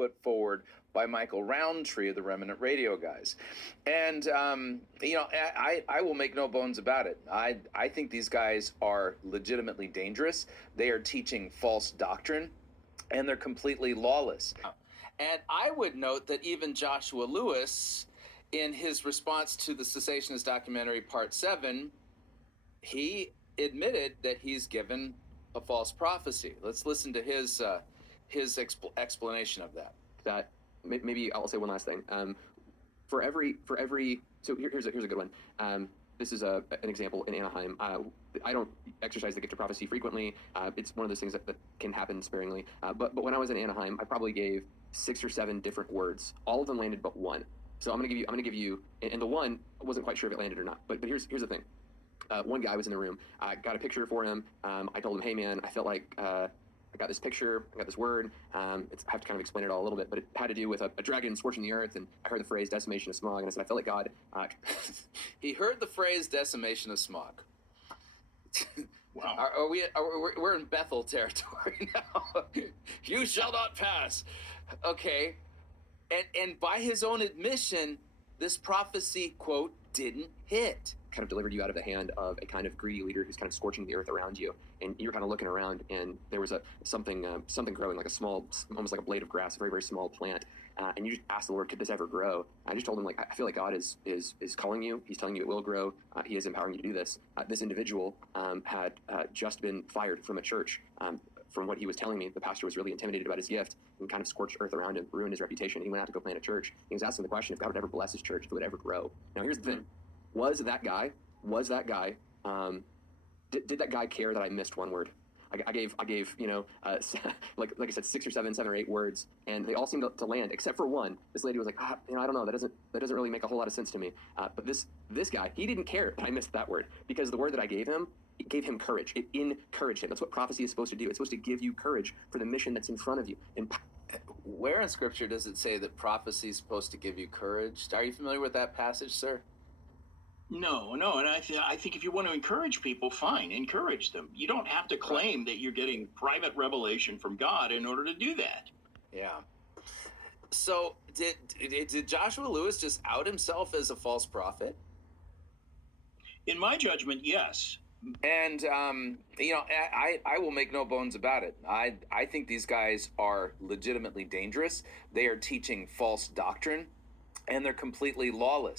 put forward by Michael Rowntree of the Remnant Radio guys. And, I will make no bones about it. I think these guys are legitimately dangerous. They are teaching false doctrine, and they're completely lawless. And I would note that even Joshua Lewis, in his response to the cessationist documentary Part 7, he admitted that he's given a false prophecy. Let's listen to his explanation of that. That maybe I'll say one last thing. For every so here's a good one. This is an example in Anaheim. I don't exercise the gift of prophecy frequently. It's one of those things that can happen sparingly. But when I was in Anaheim, I probably gave 6 or 7 different words. All of them landed but one. So I'm gonna give you, and the one I wasn't quite sure if it landed or not. But here's the thing. One guy was in the room. I got a picture for him. I told him, hey man, I felt like I got this picture, I got this word. I have to kind of explain it all a little bit, but it had to do with a dragon scorching the earth, and I heard the phrase decimation of smog, and I said, I felt like God. He heard the phrase decimation of smog. Wow. We're in Bethel territory now. You shall not pass. Okay. And by his own admission, this prophecy, quote, didn't hit. Kind of delivered you out of the hand of a kind of greedy leader who's kind of scorching the earth around you, and you're kind of looking around, and there was something growing, like a small, almost like a blade of grass, a very, very small plant, and you just asked the Lord, could this ever grow? I just told him, like, I feel like God is calling you. He's telling you it will grow. He is empowering you to do this. This individual had just been fired from a church. From what he was telling me, the pastor was really intimidated about his gift and kind of scorched earth around him, ruined his reputation. He went out to go plant a church. He was asking the question if God would ever bless his church, if it would ever grow. Now, here's the thing. Did that guy care that I missed one word? I gave like I said, 6 or 7 or 8 words, and they all seemed to land except for one. This lady was like, I don't know, that doesn't really make a whole lot of sense to me. But this guy, he didn't care that I missed that word, because the word that I gave him, it gave him courage. It encouraged him. That's what prophecy is supposed to do. It's supposed to give you courage for the mission that's in front of you. And where in Scripture does it say that prophecy is supposed to give you courage? Are you familiar with that passage, sir? No, and I think if you want to encourage people, fine, encourage them. You don't have to claim that you're getting private revelation from God in order to do that. Yeah. So did Joshua Lewis just out himself as a false prophet? In my judgment, yes. And I will make no bones about it. I think these guys are legitimately dangerous. They are teaching false doctrine, and they're completely lawless.